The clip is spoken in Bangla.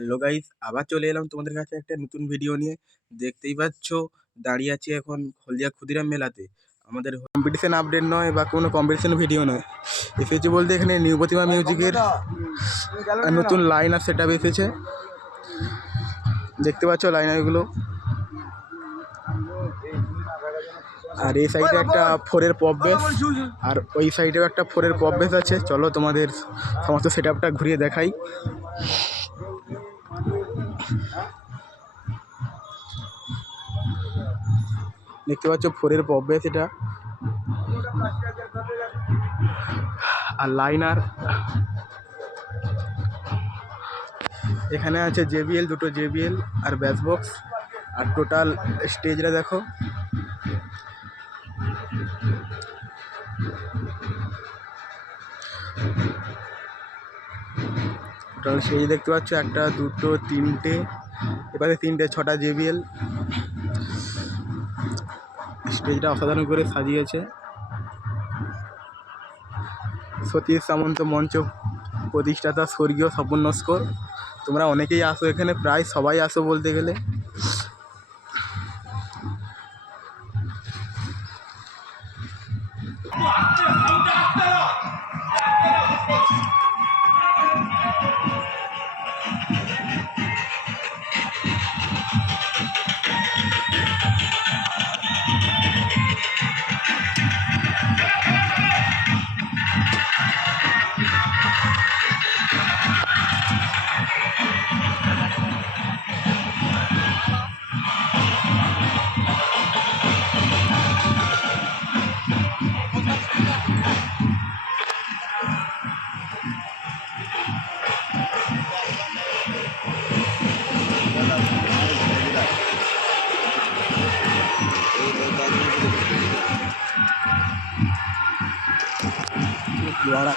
হ্যালো গাইস আবার চলে এলাম তোমাদের কাছে একটা নতুন ভিডিও নিয়ে। দেখতেই পাচ্ছ দাঁড়িয়ে আছি এখন হলদিয়া ক্ষুদিরাম মেলাতে। আমাদের কম্পিটিশন আপডেট নয় বা কোনো কম্পিটিশন ভিডিও নয়। এসেছে বলতে এখানে নিউ প্রতিমা মিউজিকের নতুন লাইন আর সেট এসেছে। দেখতে পাচ্ছ লাইনারগুলো আর এই সাইডে একটা ফোরের পপ বেস আর ওই সাইডেও একটা ফোরের পপ বেস আছে। চলো তোমাদের সমস্ত সেট আপটা ঘুরিয়ে দেখাই। দেখতে পাচ্ছ ফোরের পপ বেস এটা। আর লাইনার এখানে আছে জেবিএল দুটো জেবিএল আর বক্স আর টোটাল স্টেজটা দেখো। টোটাল স্টেজ দেখতে পাচ্ছ, একটা, দুটো, তিনটে, এবারে তিনটে, ছটা জেবিএল স্টেজটা অসাধারণ করে সাজিয়েছে। সতীশ সামন্ত মঞ্চ প্রতিষ্ঠাতা স্বর্গীয় স্বপন নস্কর। তোমরা অনেকেই আসো এখানে, প্রায় সবাই আসো বলতে গেলে। द्वारा